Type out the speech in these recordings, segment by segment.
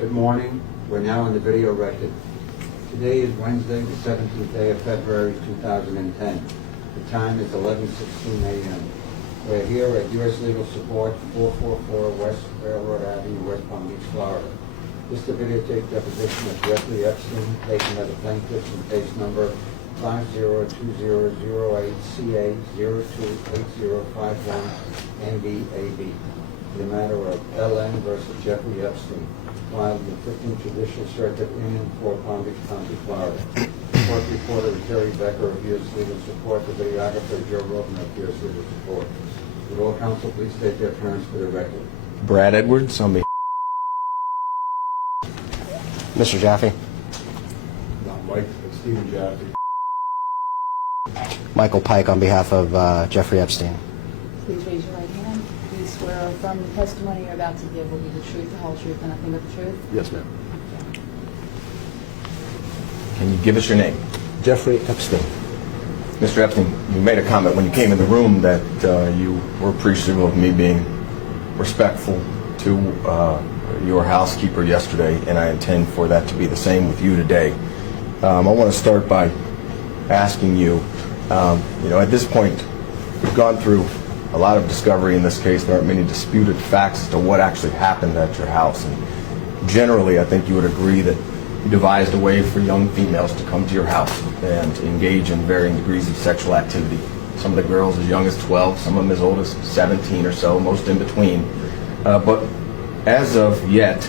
Good morning. We're now on the video record. Today is Wednesday, the 17th day of February 2010. The time is 11:16 a.m. We're here at U.S. Legal Support, 444 West Railroad Avenue, West Palm Beach, Florida. This is the videotape deposition of Jeffrey Epstein, taken by the plaintiffs in case number 502008CA028051 the matter of L.N. versus Jeffrey Epstein, filed in the 15th Judicial Circuit in Fort Palm Beach County, Florida. Court reporter is Terry Becker of U.S. Legal Support. The videographer Joe Roden of U.S. Legal Support. Would all counsel please state their appearance for the record? Brad Edwards on behalf. Mr. Jaffe. Mike, Stephen Jaffe. Michael Pike on behalf of Jeffrey Epstein. Please raise your right hand. Do you swear or affirm the testimony you're about to give will be the truth, the whole truth, and nothing but the truth? Yes, ma'am. Can you give us your name? Jeffrey Epstein. Mr. Epstein, you made a comment when you came in the room that you were appreciative of me being respectful to your housekeeper yesterday, and I intend for that to be the same with you today. I want to start by asking you, at this point, we've gone through a lot of discovery in this case. There aren't many disputed facts as to what actually happened at your house. And generally, I think you would agree that you devised a way for young females to come to your house and engage in varying degrees of sexual activity. Some of the girls as young as 12, some of them as old as 17 or so, most in between. But as of yet,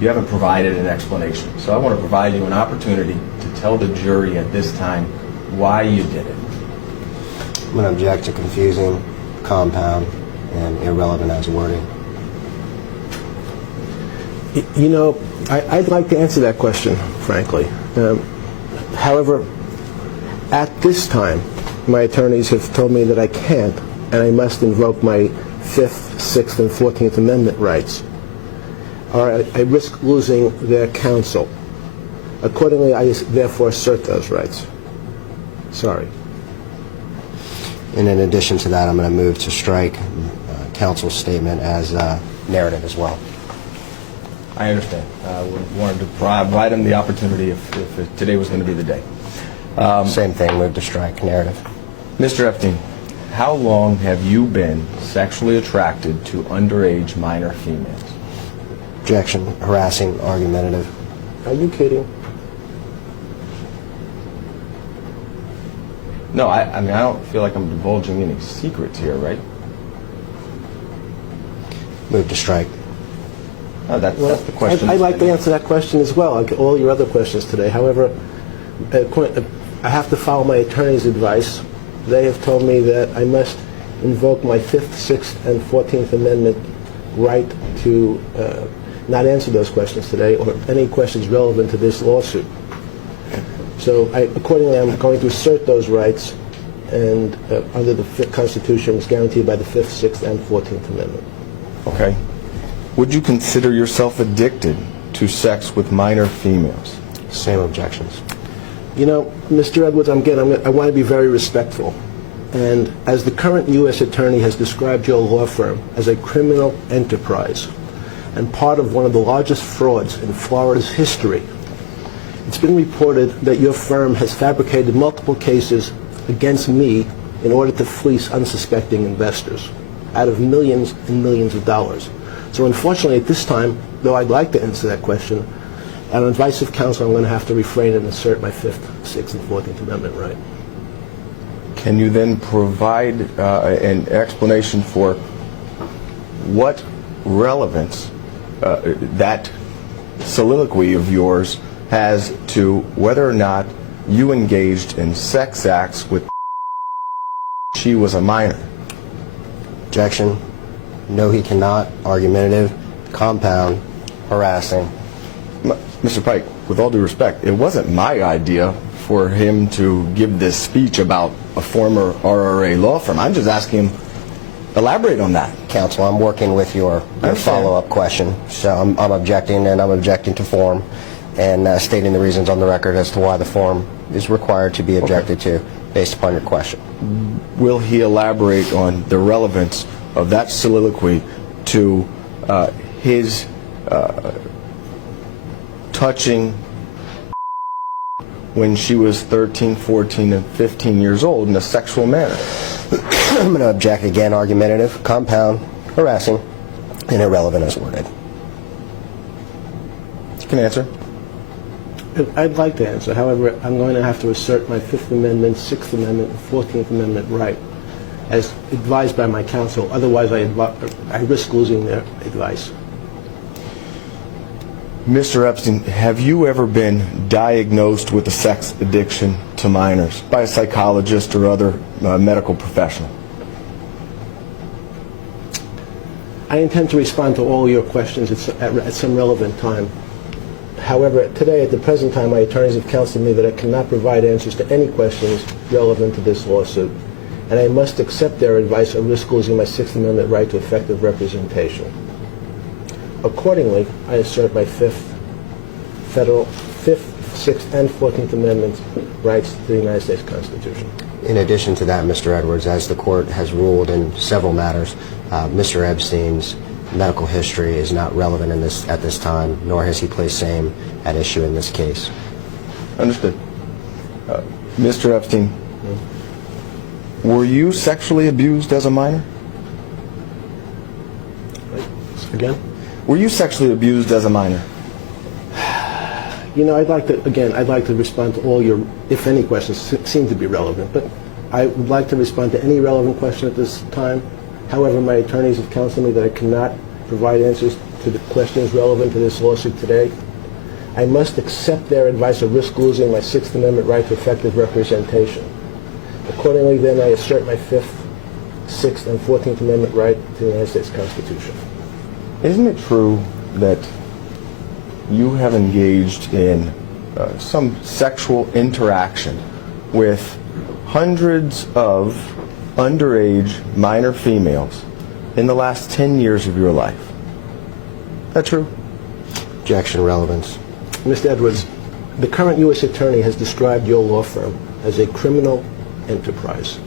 you haven't provided an explanation. So I want to provide you an opportunity to tell the jury at this time why you did it. I'm going to object to confusing, compound, and irrelevant as wording. I'd like to answer that question, frankly. However, at this time, my attorneys have told me that I can't, and I must invoke my 5th, 6th, and 14th Amendment rights, or I risk losing their counsel. Accordingly, I therefore assert those rights. Sorry. And in addition to that, I'm going to move to strike counsel's statement as narrative as well. I understand. We wanted to provide him the opportunity if today was going to be the day. Same thing, move to strike narrative. Mr. Epstein, how long have you been sexually attracted to underage minor females? Objection, harassing, argumentative. Are you kidding? No, I mean, I don't feel like I'm divulging any secrets here, right? Move to strike. No, that's the question. I'd like to answer that question as well, like all your other questions today. However, I have to follow my attorney's advice. They have told me that I must invoke my 5th, 6th, and 14th Amendment right to not answer those questions today or any questions relevant to this lawsuit. So accordingly, I'm going to assert those rights, and under the Constitution, it's guaranteed by the 5th, 6th, and 14th Amendment. Okay. Would you consider yourself addicted to sex with minor females? Same objections. Mr. Edwards, I want to be very respectful. And as the current U.S. Attorney has described your law firm as a criminal enterprise and part of one of the largest frauds in Florida's history, it's been reported that your firm has fabricated multiple cases against me in order to fleece unsuspecting investors out of millions and millions of dollars. So unfortunately, at this time, though I'd like to answer that question, on advice of counsel, I'm going to have to refrain and assert my 5th, 6th, and 14th Amendment right. Can you then provide an explanation for what relevance that soliloquy of yours has to whether or not you engaged in sex acts with she was a minor? Objection. No, he cannot. Argumentative, compound, harassing. Mr. Pike, with all due respect, it wasn't my idea for him to give this speech about a former RRA law firm. I'm just asking him, elaborate on that. Counsel, I'm working with your follow-up question, so I'm objecting, and I'm objecting to form, and stating the reasons on the record as to why the form is required to be objected to based upon your question. Will he elaborate on the relevance of that soliloquy to his touching when she was 13, 14, and 15 years old in a sexual manner? I'm going to object again. Argumentative, compound, harassing, and irrelevant as worded. You can answer. I'd like to answer. However, I'm going to have to assert my Fifth Amendment, Sixth Amendment, and 14th Amendment right, as advised by my counsel. Otherwise, I risk losing their advice. Mr. Epstein, have you ever been diagnosed with a sex addiction to minors by a psychologist or other medical professional? I intend to respond to all your questions at some relevant time. However, today, at the present time, my attorneys have counseled me that I cannot provide answers to any questions relevant to this lawsuit, and I must accept their advice or risk losing my Sixth Amendment right to effective representation. Accordingly, I assert my Fifth, Sixth, and 14th Amendment rights to the United States Constitution. In addition to that, Mr. Edwards, as the court has ruled in several matters, Mr. Epstein's medical history is not relevant at this time, nor has he placed same at issue in this case. Understood. Mr. Epstein, were you sexually abused as a minor? Again? Were you sexually abused as a minor? You know, I'd like to respond to all your, if any, questions seem to be relevant, but I would like to respond to any relevant question at this time. However, my attorneys have counseled me that I cannot provide answers to the questions relevant to this lawsuit today. I must accept their advice or risk losing my Sixth Amendment right to effective representation. Accordingly, then, I assert my Fifth, Sixth, and 14th Amendment right to the United States Constitution. Isn't it true that you have engaged in some sexual interaction with hundreds of underage minor females in the last 10 years of your life? Is that true? Objection, relevance. Mr. Edwards, the current U.S. Attorney has described your law firm as a criminal enterprise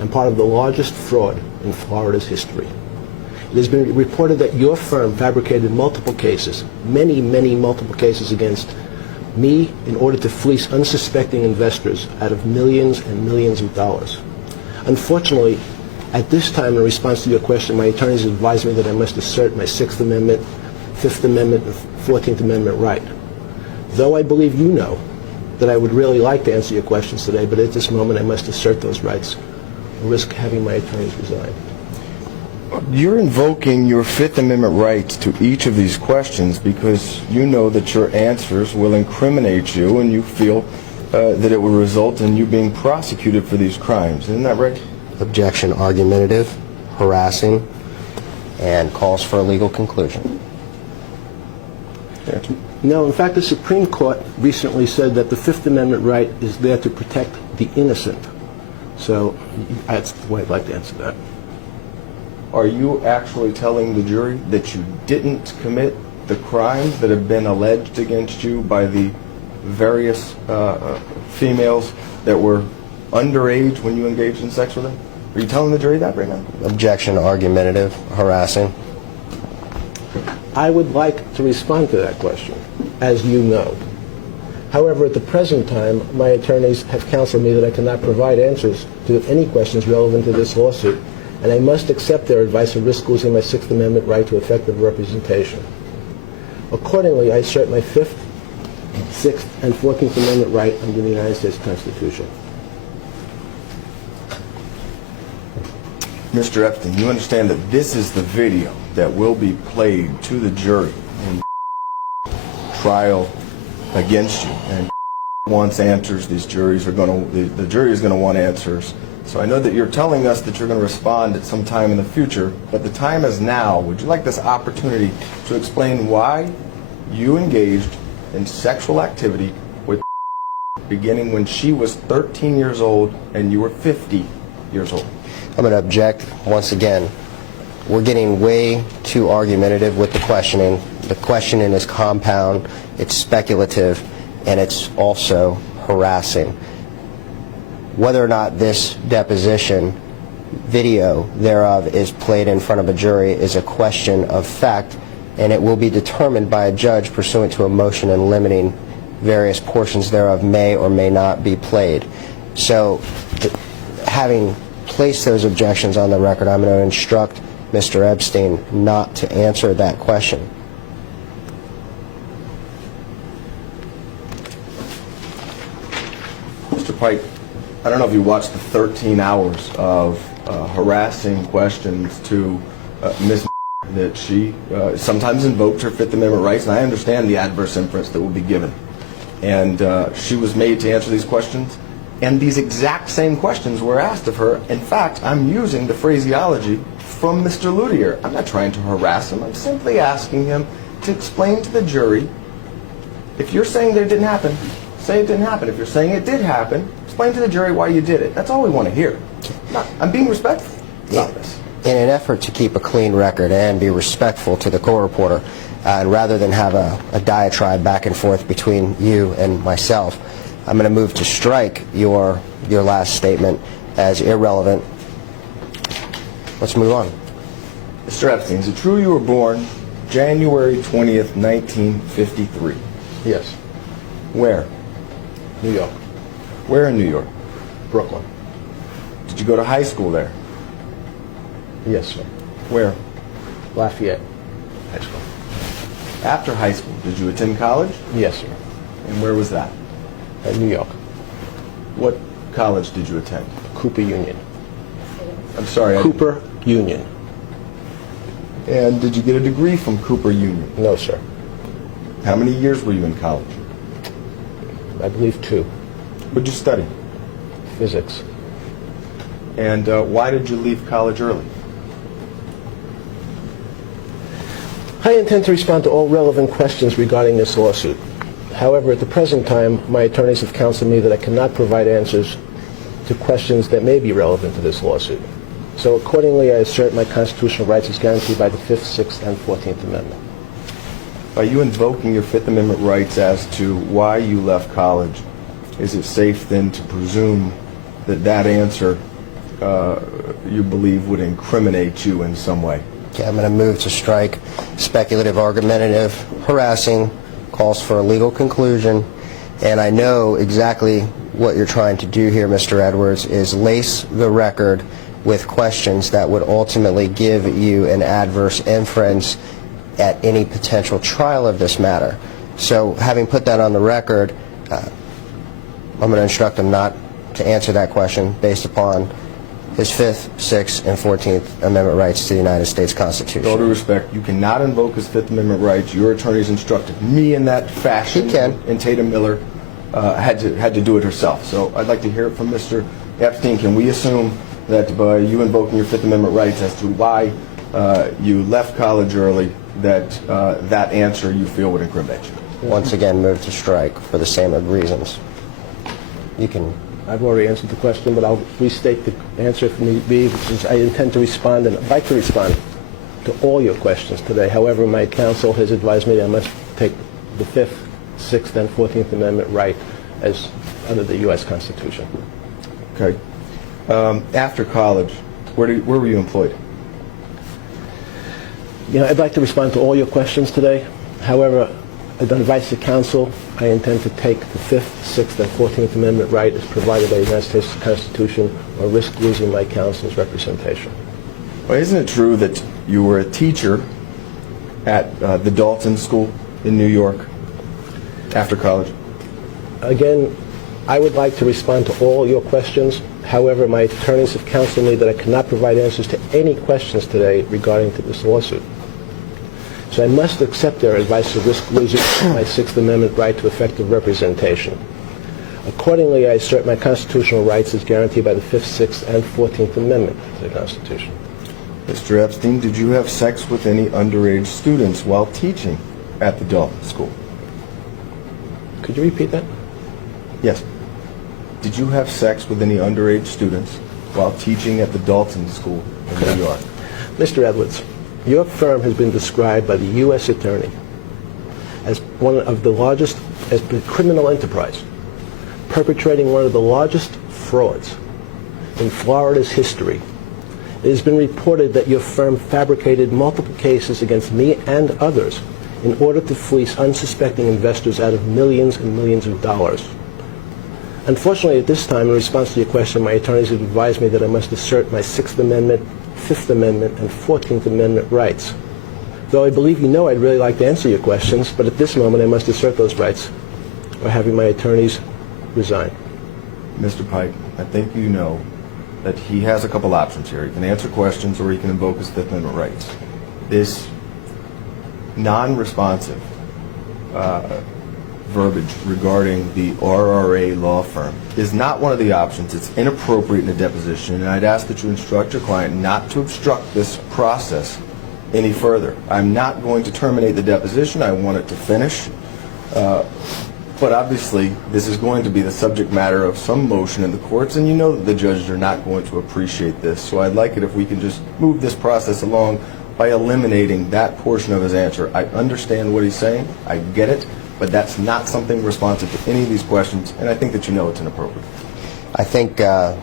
and part of the largest fraud in Florida's history. It has been reported that your firm fabricated multiple cases, many multiple cases against me in order to fleece unsuspecting investors out of millions and millions of dollars. Unfortunately, at this time, in response to your question, my attorneys advised me that I must assert my Sixth Amendment, Fifth Amendment, and 14th Amendment right. Though I believe you know that I would really like to answer your questions today, but at this moment I must assert those rights, or risk having my attorneys resign. You're invoking your Fifth Amendment right to each of these questions because you know that your answers will incriminate you and you feel that it will result in you being prosecuted for these crimes. Isn't that right? Objection, argumentative, harassing, and calls for a legal conclusion. Answer. No, in fact, the Supreme Court recently said that the Fifth Amendment right is there to protect the innocent. So that's the way I'd like to answer that. Are you actually telling the jury that you didn't commit the crimes that have been alleged against you by the various females that were underage when you engaged in sex with them? Are you telling the jury that right now? Objection, argumentative, harassing. I would like to respond to that question, as you know. However, at the present time, my attorneys have counseled me that I cannot provide answers to any questions relevant to this lawsuit, and I must accept their advice and risk losing my Sixth Amendment right to effective representation. Accordingly, I assert my Fifth, Sixth, and 14th Amendment right under the United States Constitution. Mr. Epstein, you understand that this is the video that will be played to the jury in trial against you, and wants answers. These juries are going to, the jury is going to want answers. So I know that you're telling us that you're going to respond at some time in the future, but the time is now. Would you like this opportunity to explain why you engaged in sexual activity with beginning when she was 13 years old and you were 50 years old? I'm going to object once again. We're getting way too argumentative with the questioning. The questioning is compound, it's speculative, and it's also harassing. Whether or not this deposition video thereof is played in front of a jury is a question of fact and it will be determined by a judge pursuant to a motion in limiting various portions thereof may or may not be played. So, having placed those objections on the record, I'm going to instruct Mr. Epstein not to answer that question. Mr. Pike, I don't know if you watched the 13 hours of harassing questions to Ms. that she sometimes invoked her Fifth Amendment rights, and I understand the adverse inference that will be given. And she was made to answer these questions, and these exact same questions were asked of her. In fact, I'm using the phraseology from Mr. Ludier. I'm not trying to harass him. I'm simply asking him to explain to the jury, if you're saying that it didn't happen, say it didn't happen. If you're saying it did happen, explain to the jury why you did it. That's all we want to hear. I'm being respectful about this. In an effort to keep a clean record and be respectful to the co-reporter, and rather than have a diatribe back and forth between you and myself, I'm going to move to strike your last statement as irrelevant. Let's move on. Mr. Epstein, is it true you were born January 20th, 1953? Yes. Where? New York. Where in New York? Brooklyn. Did you go to high school there? Yes, sir. Where? Lafayette High School. After high school, did you attend college? Yes, sir. And where was that? New York. What college did you attend? Cooper Union. I'm sorry. Cooper Union. And did you get a degree from Cooper Union? No, sir. How many years were you in college? I believe 2. What did you study? Physics. And why did you leave college early? I intend to respond to all relevant questions regarding this lawsuit. However, at the present time, my attorneys have counseled me that I cannot provide answers to questions that may be relevant to this lawsuit. So accordingly, I assert my constitutional rights as guaranteed by the 5th, 6th, and 14th Amendment. By you invoking your Fifth Amendment rights as to why you left college, is it safe then to presume that that answer you believe would incriminate you in some way? Okay, I'm going to move to strike speculative, argumentative, harassing, calls for a legal conclusion, and I know exactly what you're trying to do here, Mr. Edwards, is lace the record with questions that would ultimately give you an adverse inference at any potential trial of this matter. So having put that on the record, I'm going to instruct him not to answer that question based upon his 5th, 6th, and 14th Amendment rights to the United States Constitution. With all due respect, you cannot invoke his Fifth Amendment rights. Your attorneys instructed me in that fashion. He can. And Tatum Miller had to do it herself. So I'd like to hear it from Mr. Epstein. Can we assume that by you invoking your Fifth Amendment rights as to why you left college early, that that answer you feel would incriminate you? Once again, move to strike for the same reasons. You can. I've already answered the question, but I'll restate the answer if need be, which is I intend to respond, and I'd like to respond to all your questions today. However, my counsel has advised me that I must take the 5th, 6th, and 14th Amendment right as under the U.S. Constitution. Okay. After college, where were you employed? You know, I'd like to respond to all your questions today. However, as advice to counsel, I intend to take the 5th, 6th, and 14th Amendment right as provided by the United States Constitution or risk losing my counsel's representation. Well, isn't it true that you were a teacher at the Dalton School in New York after college? Again, I would like to respond to all your questions. However, my attorneys have counseled me that I cannot provide answers to any questions today regarding to this lawsuit. So I must accept their advice to risk losing my 6th Amendment right to effective representation. Accordingly, I assert my constitutional rights as guaranteed by the 5th, 6th, and 14th Amendment to the Constitution. Mr. Epstein, did you have sex with any underage students while teaching at the Dalton School? Could you repeat that? Yes. Did you have sex with any underage students while teaching at the Dalton School in New York? Mr. Edwards, your firm has been described by the U.S. Attorney as one of the largest, as a criminal enterprise, perpetrating one of the largest frauds in Florida's history, It has been reported that your firm fabricated multiple cases against me and others in order to fleece unsuspecting investors out of millions and millions of dollars. Unfortunately, at this time, in response to your question, my attorneys have advised me that I must assert my Sixth Amendment, Fifth Amendment, and 14th Amendment rights. Though I believe you know I'd really like to answer your questions, but at this moment I must assert those rights by having my attorneys resign. Mr. Pike, I think you know that he has a couple options here. He can answer questions or he can invoke his Fifth Amendment rights. This non-responsive verbiage regarding the RRA law firm is not one of the options. It's inappropriate in a deposition, and I'd ask that you instruct your client not to obstruct this process any further. I'm not going to terminate the deposition. I want it to finish. But obviously, this is going to be the subject matter of some motion in the courts, and you know that the judges are not going to appreciate this. So I'd like it if we can just move this process along by eliminating that portion of his answer. I understand what he's saying. I get it. But that's not something responsive to any of these questions, and I think that you know it's inappropriate. I think the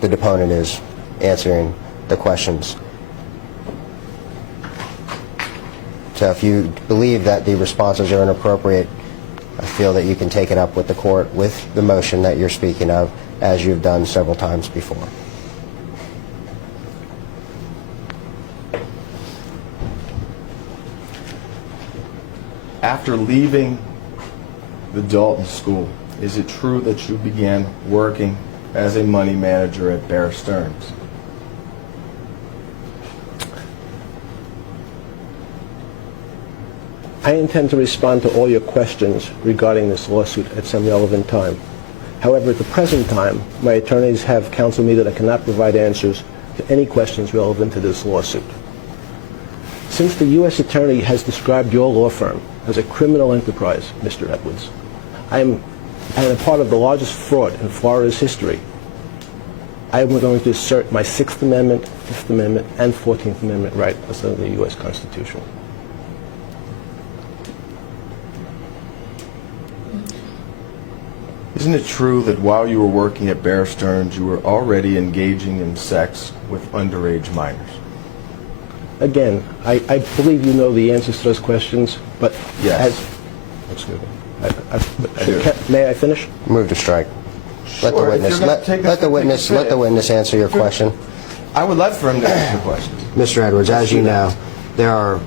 deponent is answering the questions. So if you believe that the responses are inappropriate, I feel that you can take it up with the court with the motion that you're speaking of, as you've done several times before. After leaving the Dalton School, is it true that you began working as a money manager at Bear Stearns? I intend to respond to all your questions regarding this lawsuit at some relevant time. However, at the present time, my attorneys have counseled me that I cannot provide answers to any questions relevant to this lawsuit. Since the U.S. Attorney has described your law firm as a criminal enterprise, Mr. Edwards, I am a part of the largest fraud in Florida's history. I am going to assert my Sixth Amendment, Fifth Amendment, and 14th Amendment right under the U.S. Constitution. Isn't it true that while you were working at Bear Stearns, you were already engaging in sex with underage minors? Again, I believe you know the answers to those questions, but Yes. Excuse me. May I finish? Move to strike. Let the Sure, if witness you're gonna take us let the to witness take a let the sit. witness answer your question. I would love for him to answer the question. Mr. Edwards, as you know, there are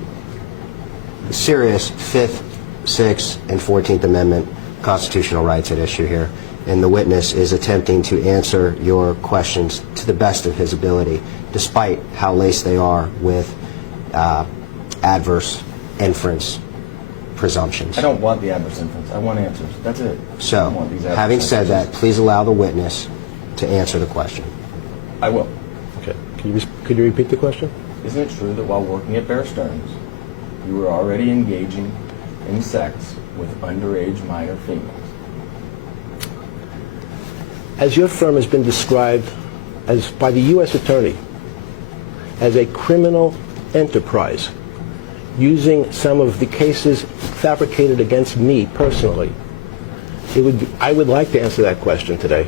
serious Fifth, Sixth, and 14th Amendment constitutional rights at issue here, and the witness is attempting to answer your questions to the best of his ability, despite how laced they are with adverse inference presumptions. I don't want the adverse inference. I want answers. That's it. I don't So, want these adverse having said that, inferences. please allow the witness to answer the question. I will. Okay. Could you repeat the question? Isn't it true that while working at Bear Stearns, you were already engaging in sex with underage minor females? As your firm has been described as by the U.S. Attorney as a criminal enterprise, using some of the cases fabricated against me personally, I would like to answer that question today.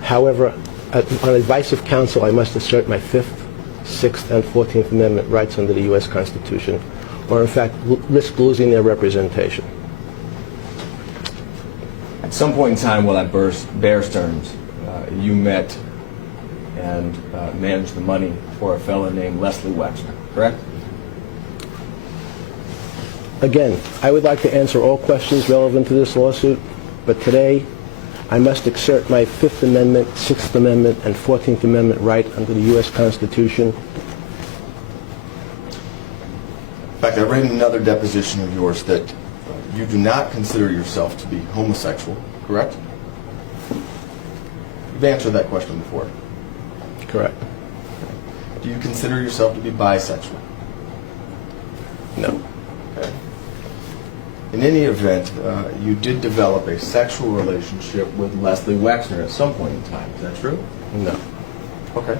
However, on advice of counsel, I must assert my Fifth, Sixth, and 14th Amendment rights under the U.S. Constitution, or in fact risk losing their representation. At some point in time while at Bear Stearns, you met and managed the money for a fellow named Leslie Wexner, correct? Again, I would like to answer all questions relevant to this lawsuit, but today I must exert my Fifth Amendment, Sixth Amendment, and 14th Amendment right under the U.S. Constitution. In fact, I read in another deposition of yours that you do not consider yourself to be homosexual, correct? You've answered that question before. Correct. Do you consider yourself to be bisexual? No. Okay. In any event, you did develop a sexual relationship with Leslie Wexner at some point in time. Is that true? No. Okay.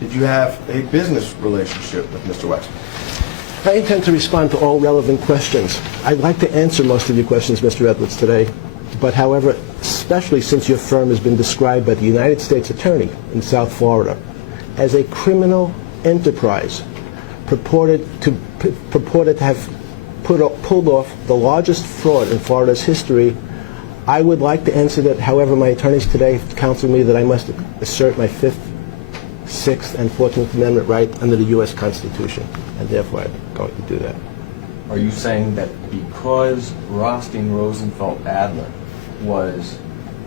Did you have a business relationship with Mr. Wexner? I intend to respond to all relevant questions. I'd like to answer most of your questions, Mr. Edwards, today, but however, especially since your firm has been described by the United States Attorney in South Florida as a criminal enterprise purported to have pulled off the largest fraud in Florida's history, I would like to answer that. However, my attorneys today have counseled me that I must assert my 5th, 6th, and 14th Amendment right under the U.S. Constitution, and therefore I'm going to do that. Are you saying that because Rothstein Rosenfeld Adler was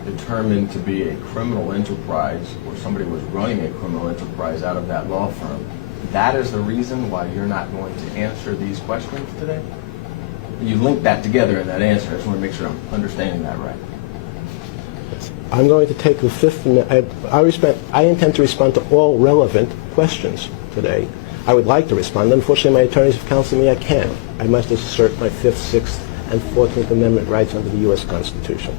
determined to be a criminal enterprise, or somebody was running a criminal enterprise out of that law firm, that is the reason why you're not going to answer these questions today? You linked that together in that answer. I just want to make sure I'm understanding that right. I'm going to take the 5th Amendment. I intend to respond to all relevant questions today. I would like to respond. Unfortunately, my attorneys have counseled me I can't. I must assert my 5th, 6th, and 14th Amendment rights under the U.S. Constitution.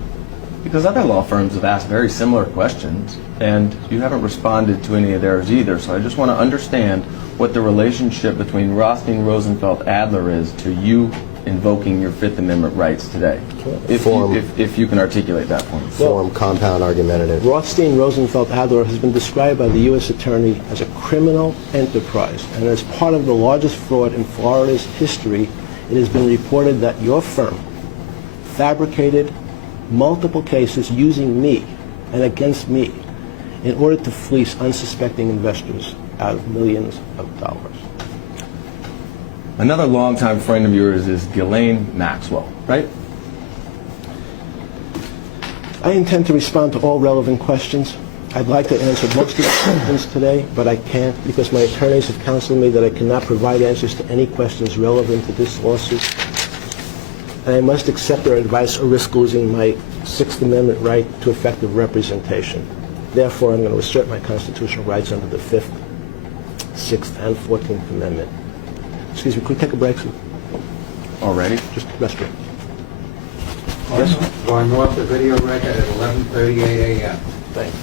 Because other law firms have asked very similar questions, and you haven't responded to any of theirs either. So I just want to understand what the relationship between Rothstein Rosenfeld Adler is to you invoking your 5th Amendment rights today. If you can articulate that for me. Form, compound, argumentative. Rothstein Rosenfeld Adler has been described by the U.S. Attorney as a criminal enterprise, and as part of the largest fraud in Florida's history, it has been reported that your firm fabricated multiple cases using me and against me in order to fleece unsuspecting investors out of millions of dollars. Another longtime friend of yours is Ghislaine Maxwell, right? I intend to respond to all relevant questions. I'd like to answer most of the questions today, but I can't because my attorneys have counseled me that I cannot provide answers to any questions relevant to this lawsuit. And I must accept their advice or risk losing my 6th Amendment right to effective representation. Therefore, I'm going to assert my constitutional rights under the 5th, 6th, and 14th Amendment. Excuse me, could we take a break, sir? Already? Just restroom. Yes. Going off the video record at 11:38 a.m. Thank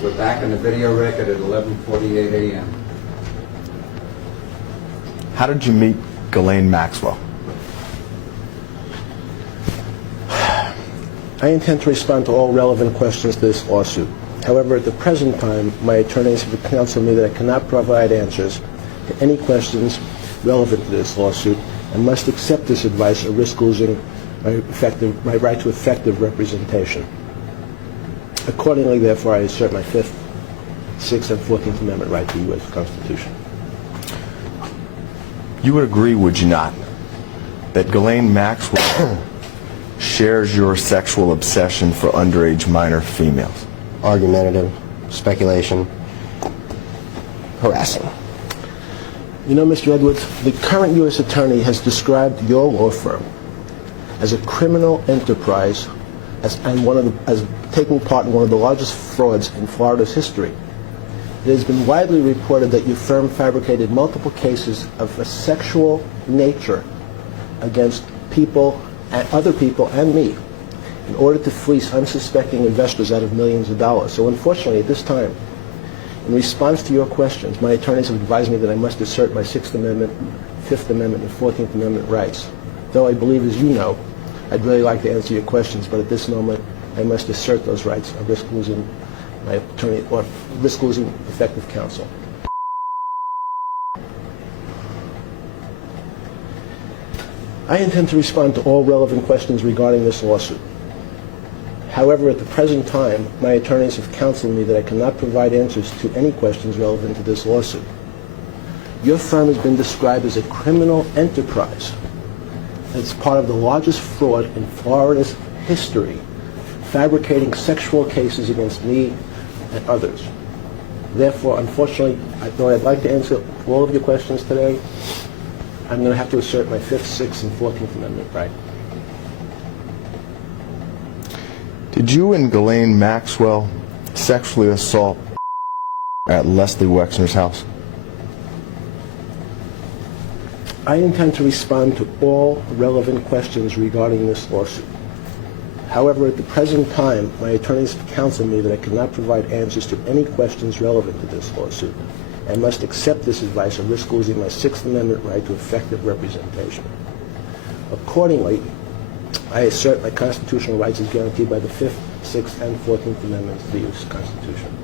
you. We're back in the video record at 11:48 a.m. How did you meet Ghislaine Maxwell? I intend to respond to all relevant questions to this lawsuit. However, at the present time, my attorneys have counseled me that I cannot provide answers to any questions relevant to this lawsuit and must accept this advice or risk losing my right to effective representation. Accordingly, therefore, I assert my 5th, 6th, and 14th Amendment right to the U.S. Constitution. You would agree, would you not, that Ghislaine Maxwell shares your sexual obsession for underage minor females? Argumentative, speculation, harassing. You know, Mr. Edwards, the current U.S. Attorney has described your law firm as a criminal enterprise as taking part in one of the largest frauds in Florida's history. It has been widely reported that your firm fabricated multiple cases of a sexual nature against people, and other people, and me, in order to fleece unsuspecting investors out of millions of dollars. So unfortunately, at this time, in response to your questions, my attorneys have advised me that I must assert my 6th Amendment, 5th Amendment, and 14th Amendment rights. Though I believe, as you know, I'd really like to answer your questions, but at this moment, I must assert those rights or risk losing my attorney, or risk losing effective counsel. I intend to respond to all relevant questions regarding this lawsuit. However, at the present time, my attorneys have counseled me that I cannot provide answers to any questions relevant to this lawsuit. Your firm has been described as a criminal enterprise as part of the largest fraud in Florida's history, fabricating sexual cases against me and others. Therefore, unfortunately, though I'd like to answer all of your questions today, I'm going to have to assert my 5th, 6th, and 14th Amendment right. Did you and Ghislaine Maxwell sexually assault at Leslie Wexner's house? I intend to respond to all relevant questions regarding this lawsuit. However, at the present time, my attorneys have counseled me that I cannot provide answers to any questions relevant to this lawsuit and must accept this advice or risk losing my 6th Amendment right to effective representation. Accordingly, I assert my constitutional rights as guaranteed by the 5th, 6th, and 14th Amendments of the U.S. Constitution.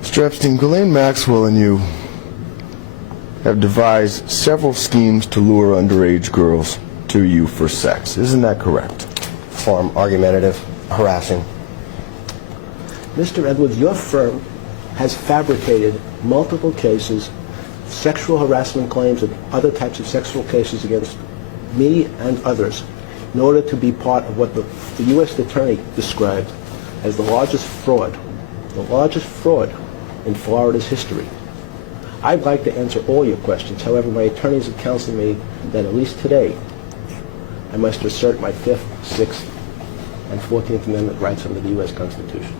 Mr. Epstein, Ghislaine Maxwell and you have devised several schemes to lure underage girls to you for sex. Isn't that correct? Form, argumentative, harassing. Mr. Edwards, your firm has fabricated multiple cases, sexual harassment claims and other types of sexual cases against me and others in order to be part of what the U.S. Attorney described as the largest fraud in Florida's history. I'd like to answer all your questions. However, my attorneys have counseled me that at least today I must assert my 5th, 6th, and 14th Amendment rights under the U.S. Constitution.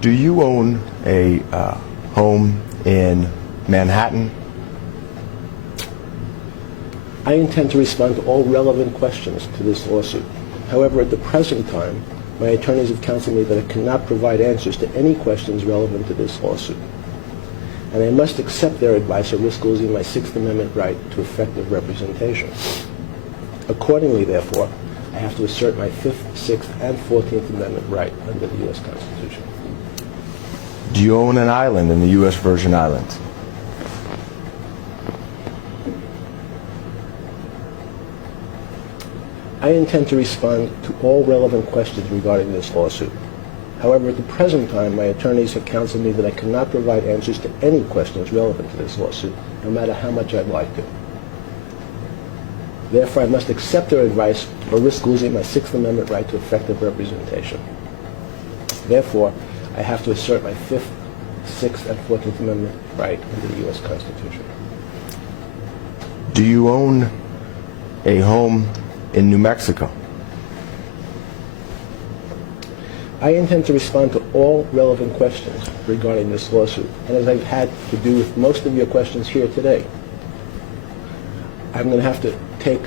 Do you own a home in Manhattan? I intend to respond to all relevant questions to this lawsuit. However, at the present time, my attorneys have counseled me that I cannot provide answers to any questions relevant to this lawsuit. And I must accept their advice or risk losing my 6th Amendment right to effective representation. Accordingly, therefore, I have to assert my 5th, 6th, and 14th Amendment right under the U.S. Constitution. Do you own an island in the U.S. Virgin Islands? I intend to respond to all relevant questions regarding this lawsuit. However, at the present time, my attorneys have counseled me that I cannot provide answers to any questions relevant to this lawsuit, no matter how much I'd like to. Therefore, I must accept their advice or risk losing my 6th Amendment right to effective representation. Therefore, I have to assert my 5th, 6th, and 14th Amendment right under the U.S. Constitution. Do you own a home in New Mexico? I intend to respond to all relevant questions regarding this lawsuit, and as I've had to do with most of your questions here today, I'm going to have to take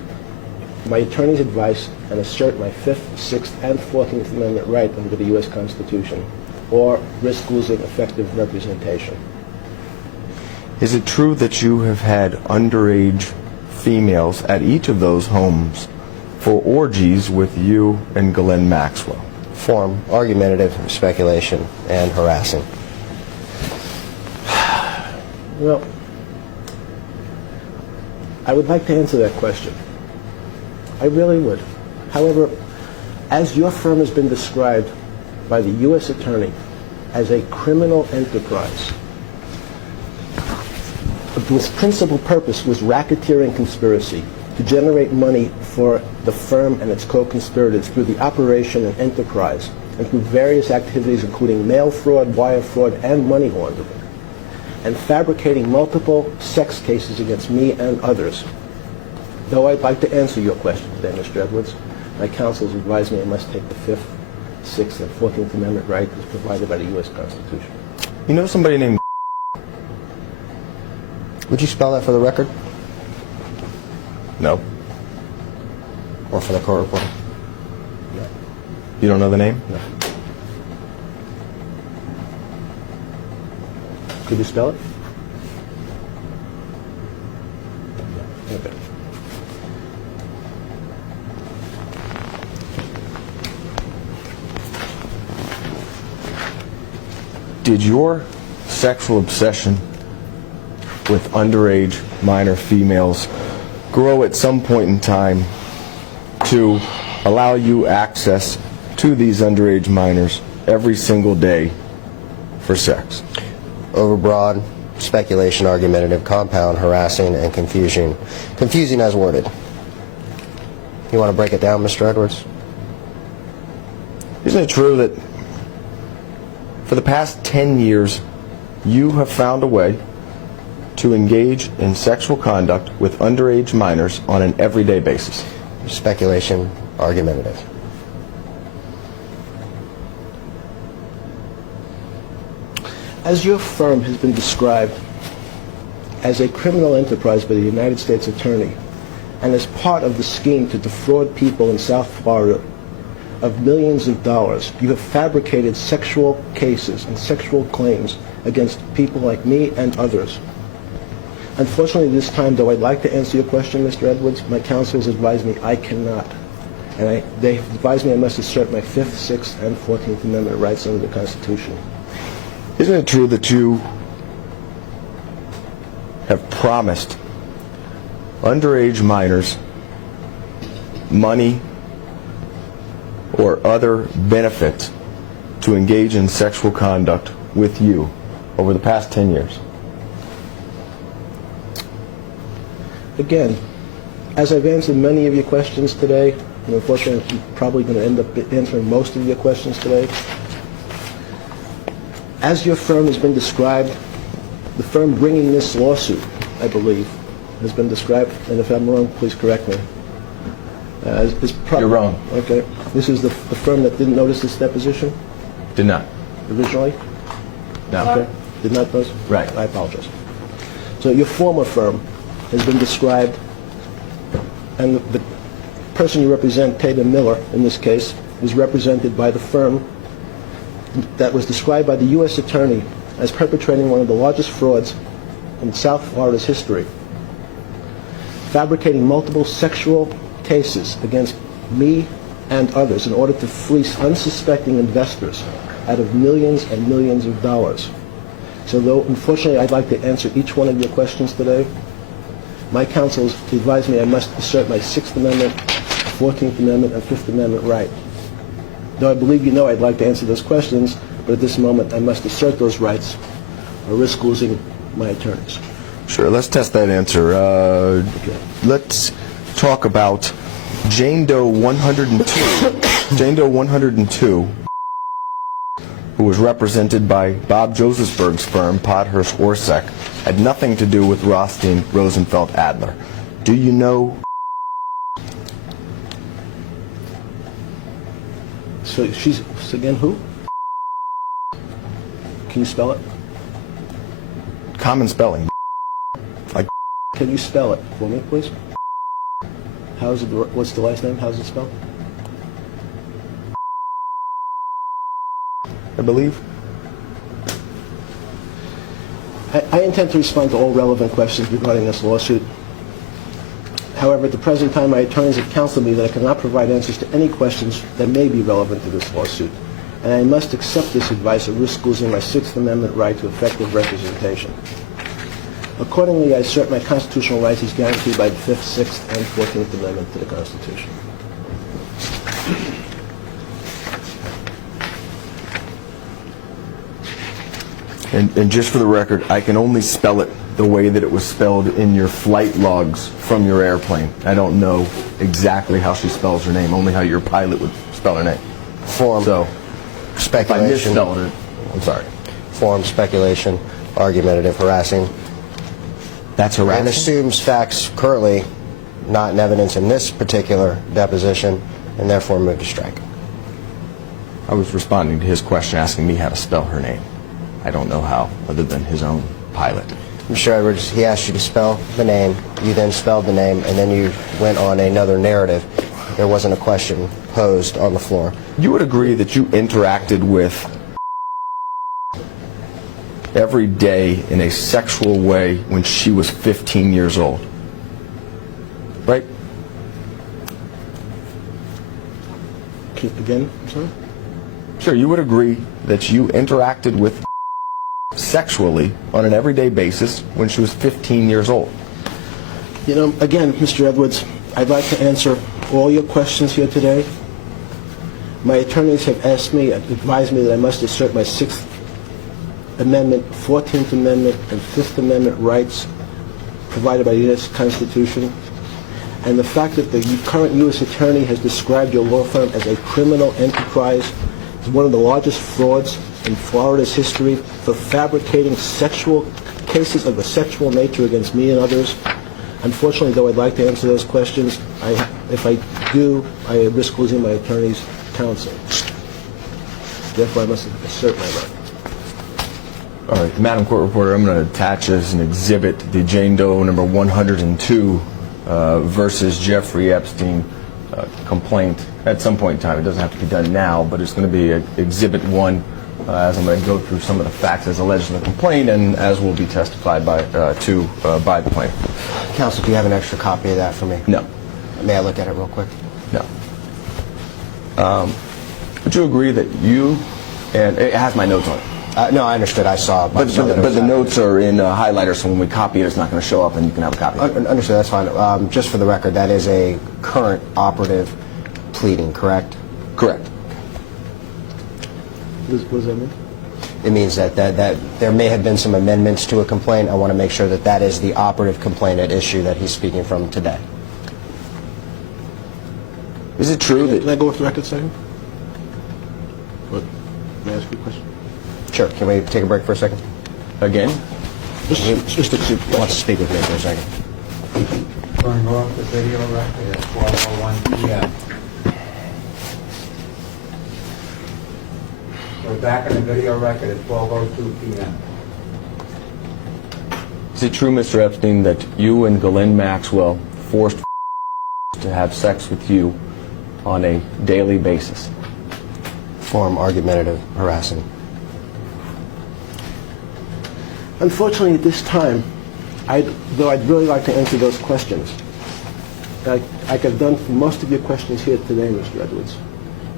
my attorney's advice and assert my 5th, 6th, and 14th Amendment right under the U.S. Constitution, or risk losing effective representation. Is it true that you have had underage females at each of those homes for orgies with you and Ghislaine Maxwell? Form, argumentative, speculation, and harassing. Well, I would like to answer that question. I really would. However, as your firm has been described by the U.S. Attorney as a criminal enterprise, whose principal purpose was racketeering conspiracy to generate money for the firm and its co-conspirators through the operation and enterprise and through various activities including mail fraud, wire fraud, and money laundering, and fabricating multiple sex cases against me and others. Though I'd like to answer your question today, Mr. Edwards, my counsel has advised me I must take the 5th, 6th, and 14th Amendment right as provided by the U.S. Constitution. You know somebody named... Would you spell that for the record? No. Or for the court reporter? No. You don't know the name? No. Could you spell it? No. Okay. Did your sexual obsession with underage minor females grow at some point in time to allow you access to these underage minors every single day for sex? Overbroad, speculation, argumentative, compound, harassing, and confusion. Confusing as worded. You want to break it down, Mr. Edwards? Isn't it true that for the past 10 years you have found a way to engage in sexual conduct with underage minors on an everyday basis? Speculation, argumentative. As your firm has been described as a criminal enterprise by the United States Attorney and as part of the scheme to defraud people in South Florida of millions of dollars, you have fabricated sexual cases and sexual claims against people like me and others. Unfortunately, this time, though I'd like to answer your question, Mr. Edwards, my counsel has advised me I cannot. And they have advised me I must assert my 5th, 6th, and 14th Amendment rights under the Constitution. Isn't it true that you have promised underage minors money or other benefits to engage in sexual conduct with you over the past 10 years? Again, as I've answered many of your questions today, and unfortunately I'm probably going to end up answering most of your questions today, as your firm has been described, the firm bringing this lawsuit, I believe, has been described, and if I'm wrong, please correct me. You're wrong. Okay. This is the firm that didn't notice this deposition Did not. originally? No. Okay. Did not notice? Right. I apologize. So your former firm has been described, and the person you represent, Tatum Miller, in this case, was represented by the firm that was described by the U.S. Attorney as perpetrating one of the largest frauds in South Florida's history, fabricating multiple sexual cases against me and others in order to fleece unsuspecting investors out of millions and millions of dollars. So though, unfortunately, I'd like to answer each one of your questions today, my counsel has advised me I must assert my 6th Amendment, 14th Amendment, and 5th Amendment right. Though I believe you know I'd like to answer those questions, but at this moment I must assert those rights or risk losing my attorneys. Sure, let's test that answer. Let's talk about Jane Doe 102. Jane Doe 102, who was represented by Bob Josephsberg's firm, Podhurst Orsak, had nothing to do with Rothstein, Rosenfeld, Adler. Do you know? So again, who? Can you spell it? Common spelling. Like. Can you spell it for me, please? How's it? What's the last name? How's it spelled? I believe. I intend to respond to all relevant questions regarding this lawsuit. However, at the present time, my attorneys have counseled me that I cannot provide answers to any questions that may be relevant to this lawsuit, and I must accept this advice or risk losing my 6th Amendment right to effective representation. Accordingly, I assert my constitutional rights as guaranteed by the 5th, 6th, and 14th Amendment to the Constitution. And just for the record, I can only spell it the way that it was spelled in your flight logs from your airplane. I don't know exactly how she spells her name, only how your pilot would spell her name. Form, So, if I speculation, misspelled it, I'm sorry. form, speculation, argumentative, harassing, That's and harassing? assumes facts currently not in evidence in this particular deposition, and therefore move to strike. I was responding to his question, asking me how to spell her name. I don't know how, other than his own pilot. Mr. Edwards, he asked you to spell the name, you then spelled the name, and then you went on another narrative. There wasn't a question posed on the floor. You would agree that you interacted with every day in a sexual way when she was 15 years old, right? Again, I'm sorry? Sure, you would agree that you interacted with sexually on an everyday basis when she was 15 years old. You know, again, Mr. Edwards, I'd like to answer all your questions here today. My attorneys have advised me that I must assert my 6th Amendment, 14th Amendment, and 5th Amendment rights provided by the U.S. Constitution. And the fact that the current U.S. Attorney has described your law firm as a criminal enterprise is one of the largest frauds in Florida's history for fabricating sexual cases of a sexual nature against me and others. Unfortunately, though I'd like to answer those questions, if I do, I risk losing my attorney's counsel. Therefore, I must assert my right. All right, Madam Court Reporter, I'm going to attach as an exhibit the Jane Doe number 102 versus Jeffrey Epstein complaint at some point in time. It doesn't have to be done now, but it's going to be Exhibit 1 as I'm going to go through some of the facts as alleged in the complaint and as will be testified by the plaintiff. Counsel, do you have an extra copy of that for me? No. May I look at it real quick? No. Would you agree that you, and it has my notes on it, No, I understood. I saw it. but the notes are in highlighters, so when we copy it, it's not going to show up and you can have a copy. Understood, that's fine. Just for the record, that is a current operative pleading, correct? Correct. What does that mean? It means that there may have been some amendments to a complaint. I want to make sure that that is the operative complaint at issue that he's speaking from today. Is it true Can I that... go off the record a second? What? May I ask you a question? Sure. Can we take a break for a second? Again? Mr. Chief wants to speak with me for a second. Going off the video record at 12:01 p.m. We're back in the video record at 12:02 p.m. Is it true, Mr. Epstein, that you and Ghislaine Maxwell forced to have sex with you on a daily basis? Form argumentative, harassing. Unfortunately, at this time, though I'd really like to answer those questions, like I've done for most of your questions here today, Mr. Edwards,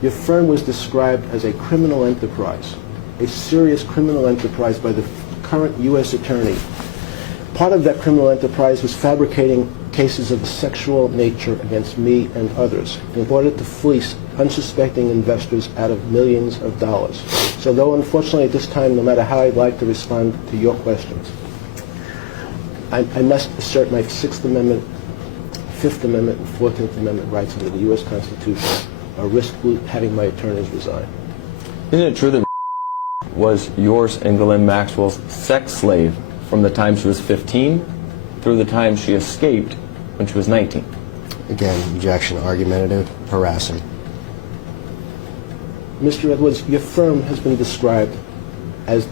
your firm was described as a criminal enterprise, a serious criminal enterprise by the current U.S. attorney. Part of that criminal enterprise was fabricating cases of a sexual nature against me and others in order to fleece unsuspecting investors out of millions of dollars. So though unfortunately at this time, no matter how I'd like to respond to your questions, I must assert my Sixth Amendment, Fifth Amendment, and 14th Amendment rights under the U.S. Constitution, or risk having my attorneys resign. Isn't it true that was yours and Ghislaine Maxwell's sex slave from the time she was 15 through the time she escaped when she was 19? Again, objection, argumentative, harassing. Mr. Edwards, your firm has been described as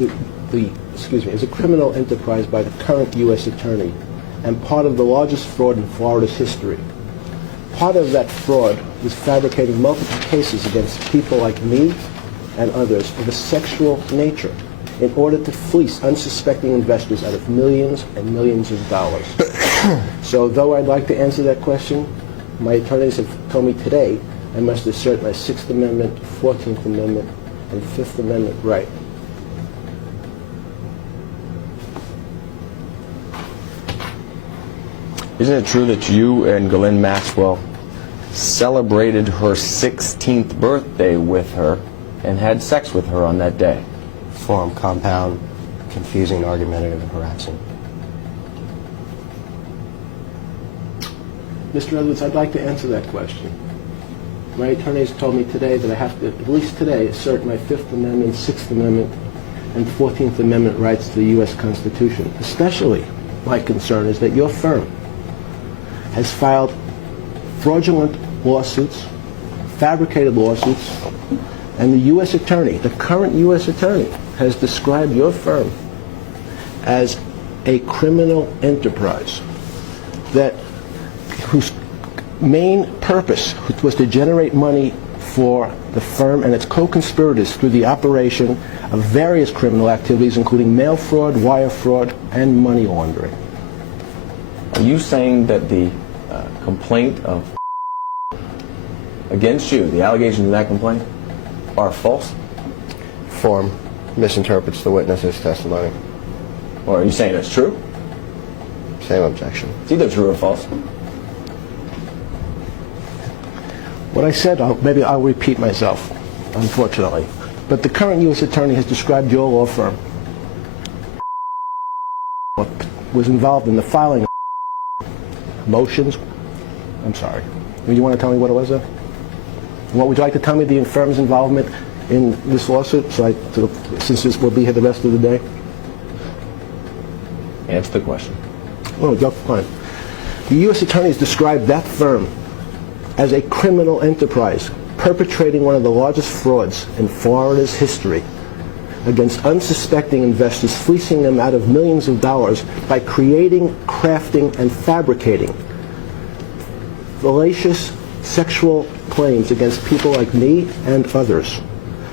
as a criminal enterprise by the current U.S. attorney and part of the largest fraud in Florida's history. Part of that fraud was fabricating multiple cases against people like me and others of a sexual nature in order to fleece unsuspecting investors out of millions and millions of dollars. So though I'd like to answer that question, my attorneys have told me today I must assert my Sixth Amendment, 14th Amendment, and Fifth Amendment right. Isn't it true that you and Ghislaine Maxwell celebrated her 16th birthday with her and had sex with her on that day? Form, compound, confusing, argumentative, and harassing. Mr. Edwards, I'd like to answer that question. My attorneys told me today that I have to, at least today, assert my Fifth Amendment, Sixth Amendment, and 14th Amendment rights to the U.S. Constitution. Especially, my concern is that your firm has filed fraudulent lawsuits, fabricated lawsuits, and the U.S. attorney, the current U.S. attorney, has described your firm as a criminal enterprise whose main purpose was to generate money for the firm and its co-conspirators through the operation of various criminal activities, including mail fraud, wire fraud, and money laundering. Are you saying that the complaint of against you, the allegations in that complaint, are false? Form misinterprets the witness's testimony. Or are you saying it's true? Same objection. It's either true or false. What I said, maybe I'll repeat myself, unfortunately. But the current U.S. attorney has described your law firm was involved in the filing of motions. I'm sorry. Do you want to tell me what it was then? What would you like to tell me the firm's involvement in this lawsuit, since this will be here the rest of the day? Answer the question. Oh, fine. The U.S. attorney has described that firm as a criminal enterprise perpetrating one of the largest frauds in Florida's history against unsuspecting investors, fleecing them out of millions of dollars by creating, crafting, and fabricating fallacious sexual claims against people like me and others.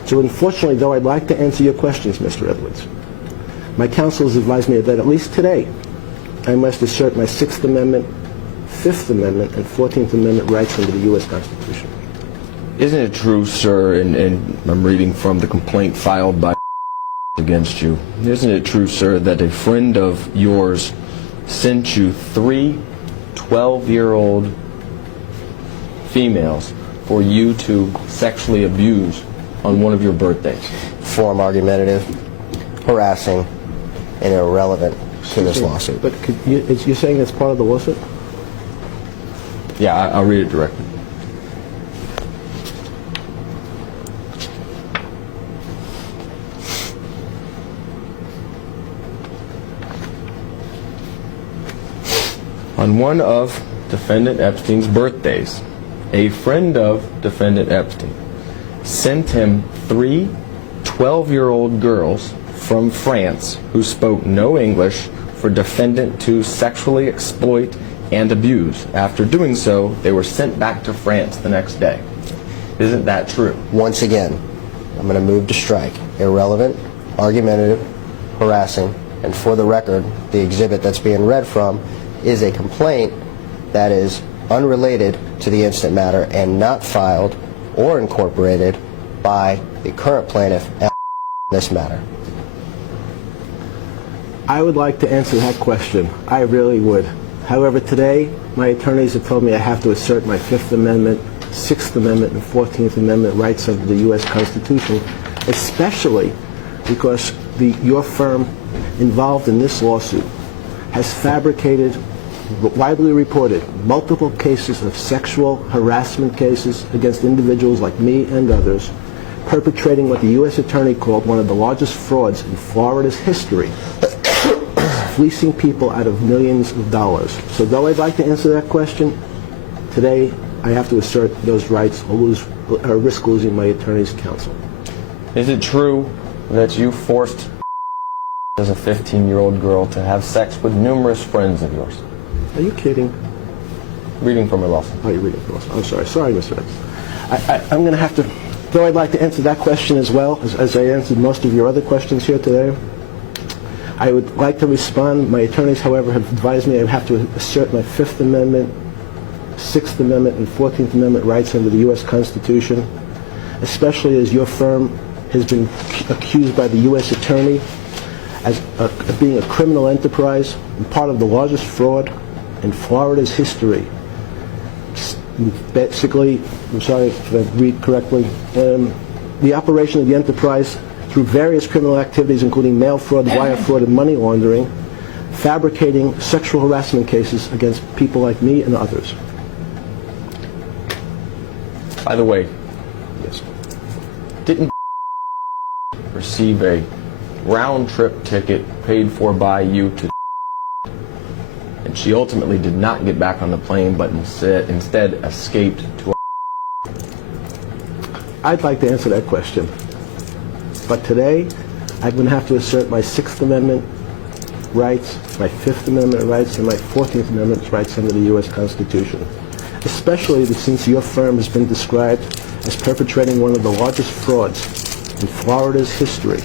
So unfortunately, though I'd like to answer your questions, Mr. Edwards, my counsel has advised me that at least today, I must assert my Sixth Amendment, Fifth Amendment, and 14th Amendment rights under the U.S. Constitution. Isn't it true, sir, and I'm reading from the complaint filed by against you, isn't it true, sir, that a friend of yours sent you 3 12-year-old females for you to sexually abuse on one of your birthdays? Form argumentative, harassing, and irrelevant to this lawsuit. But you're saying it's part of the lawsuit? Yeah, I'll read it directly. On one of defendant Epstein's birthdays, a friend of defendant Epstein sent him 3 12-year-old girls from France who spoke no English for defendant to sexually exploit and abuse. After doing so, they were sent back to France the next day. Isn't that true? Once again, I'm going to move to strike. Irrelevant, argumentative, harassing, and for the record, the exhibit that's being read from is a complaint that is unrelated to the incident matter and not filed or incorporated by the current plaintiff in this matter. I would like to answer that question. I really would. However, today, my attorneys have told me I have to assert my Fifth Amendment, Sixth Amendment, and 14th Amendment rights under the U.S. Constitution, especially because your firm involved in this lawsuit has fabricated, widely reported, multiple cases of sexual harassment cases against individuals like me and others, perpetrating what the U.S. Attorney called one of the largest frauds in Florida's history, fleecing people out of millions of dollars. So though I'd like to answer that question, today I have to assert those rights or risk losing my attorney's counsel. Is it true that you forced as a 15-year-old girl to have sex with numerous friends of yours? Are you kidding? Reading from a lesson. Oh, you're reading from us. I'm sorry. Sorry, Mr. Evans. I'm going to have to, though I'd like to answer that question as well, as I answered most of your other questions here today, I would like to respond. My attorneys, however, have advised me I have to assert my Fifth Amendment, Sixth Amendment, and 14th Amendment rights under the U.S. Constitution, especially as your firm has been accused by the U.S. Attorney as being a criminal enterprise and part of the largest fraud in Florida's history. Basically, I'm sorry if I read correctly, the operation of the enterprise through various criminal activities including mail fraud, wire fraud, and money laundering, fabricating sexual harassment cases against people like me and others. By the way, Yes. didn't receive a round-trip ticket paid for by you to and she ultimately did not get back on the plane but instead escaped to I'd like to answer that question. But today, I'm going to have to assert my Sixth Amendment rights, my Fifth Amendment rights, and my 14th Amendment rights under the U.S. Constitution. Especially since your firm has been described as perpetrating one of the largest frauds in Florida's history,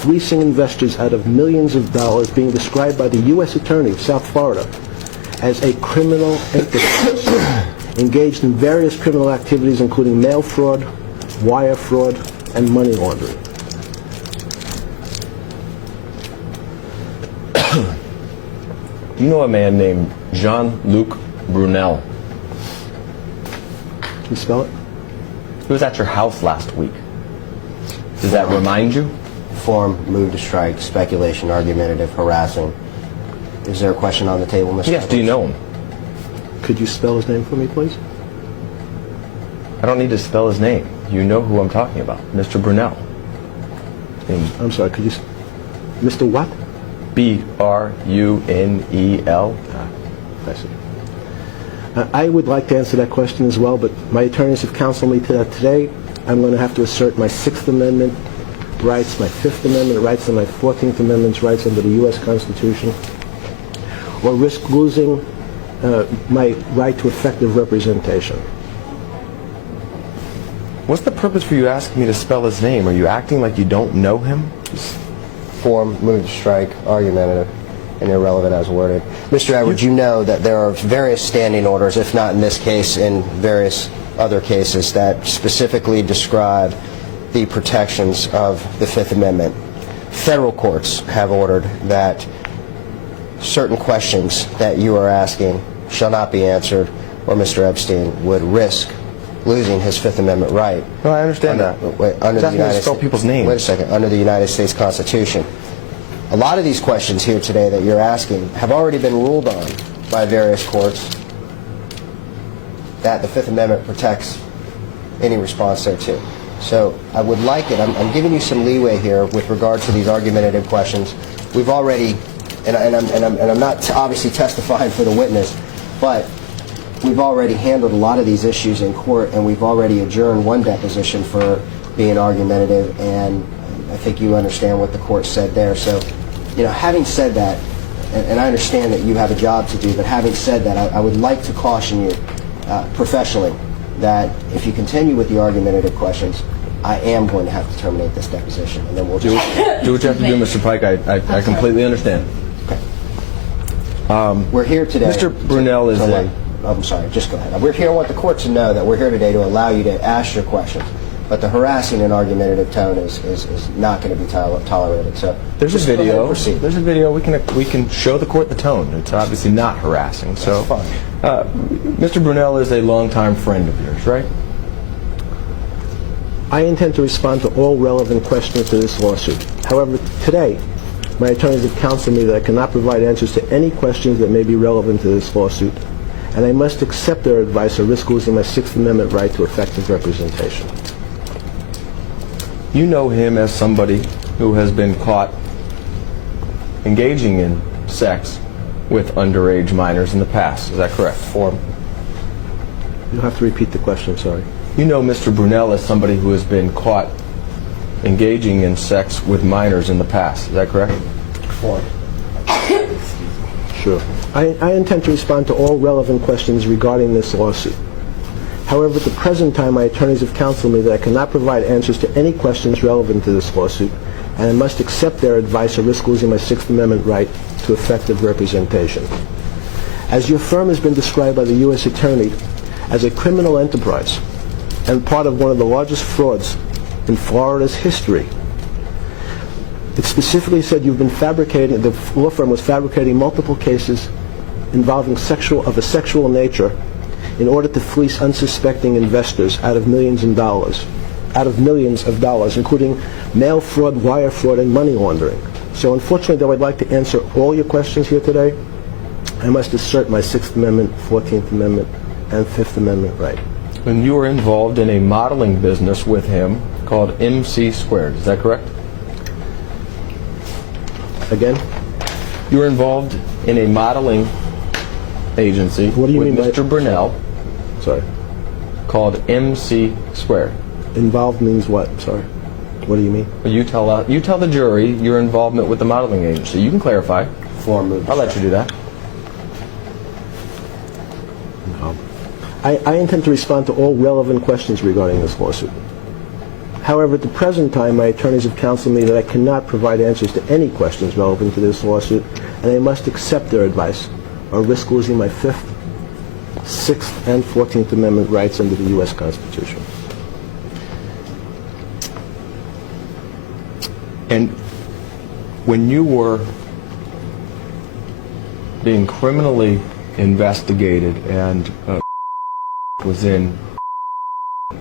fleecing investors out of millions of dollars, being described by the U.S. Attorney of South Florida as a criminal enterprise, engaged in various criminal activities including mail fraud, wire fraud, and money laundering. Do you know a man named Jean-Luc Brunel? Can you spell it? He was at your house last week. Does that remind you? Form, move to strike, speculation, argumentative, harassing. Is there a question on the table, Mr. Yes, do you know him? Could you spell his name for me, please? I don't need to spell his name. You know who I'm talking about, Mr. Brunel. I'm sorry, could you... Mr. what? B-R-U-N-E-L. I see. I would like to answer that question as well, but my attorneys have counseled me to that today. I'm going to have to assert my Sixth Amendment rights, my Fifth Amendment rights, and my 14th Amendment rights under the U.S. Constitution, or risk losing my right to effective representation. What's the purpose for you asking me to spell his name? Are you acting like you don't know him? Form, move to strike, argumentative, and irrelevant as worded. Mr. Edwards, you know that there are various standing orders, if not in this case, in various other cases, that specifically describe the protections of the Fifth Amendment. Federal courts have ordered that certain questions that you are asking shall not be answered, or Mr. Epstein would risk losing his Fifth Amendment right. No, I understand that. Under the He's asking me to spell people's names. Wait a second. Under the United States Constitution. A lot of these questions here today that you're asking have already been ruled on by various courts that the Fifth Amendment protects any response thereto. So I would like it. I'm giving you some leeway here with regard to these argumentative questions. We've already, and I'm not obviously testifying for the witness, but we've already handled a lot of these issues in court, and we've already adjourned one deposition for being argumentative, and I think you understand what the court said there. So, you know, having said that, and I understand that you have a job to do, but having said that, I would like to caution you professionally that if you continue with the argumentative questions, I am going to have to terminate this deposition, and then we'll just... Do what you have to do, Mr. Pike. I completely understand. Okay. We're here today... Mr. Brunel is a... I'm sorry, just go ahead. We're here, I want the court to know that we're here today to allow you to ask your questions, but the harassing and argumentative tone is not going to be tolerated. So there's a just go ahead and video. proceed. There's a video. We can show the court the tone. It's obviously not harassing. So, That's fine. Mr. Brunel is a longtime friend of yours, right? I intend to respond to all relevant questions to this lawsuit. However, today, my attorneys have counseled me that I cannot provide answers to any questions that may be relevant to this lawsuit, and I must accept their advice or risk losing my Sixth Amendment right to effective representation. You know him as somebody who has been caught engaging in sex with underage minors in the past. Is that correct? Form. You'll have to repeat the question, sorry. You know Mr. Brunel as somebody who has been caught engaging in sex with minors in the past. Is that correct? Form. Sure. I intend to respond to all relevant questions regarding this lawsuit. However, at the present time, my attorneys have counseled me that I cannot provide answers to any questions relevant to this lawsuit, and I must accept their advice or risk losing my Sixth Amendment right to effective representation. As your firm has been described by the U.S. Attorney as a criminal enterprise and part of one of the largest frauds in Florida's history, it specifically said you've been fabricating, the law firm was fabricating multiple cases involving of a sexual nature in order to fleece unsuspecting investors out of millions of dollars, including mail fraud, wire fraud, and money laundering. So unfortunately, though I'd like to answer all your questions here today, I must assert my Sixth Amendment, 14th Amendment, and Fifth Amendment right. And you were involved in a modeling business with him called MC Squared. Is that correct? Again? You were involved in a modeling agency What do you with mean by- Mr. Brunel Sorry. called MC Squared. Involved means what? Sorry. What do you mean? You tell the jury your involvement with the modeling agency. You can clarify. Form. Move. I'll let you do that. No. I intend to respond to all relevant questions regarding this lawsuit. However, at the present time, my attorneys have counseled me that I cannot provide answers to any questions relevant to this lawsuit, and I must accept their advice or risk losing my Fifth, Sixth, and 14th Amendment rights under the U.S. Constitution. And when you were being criminally investigated and was in,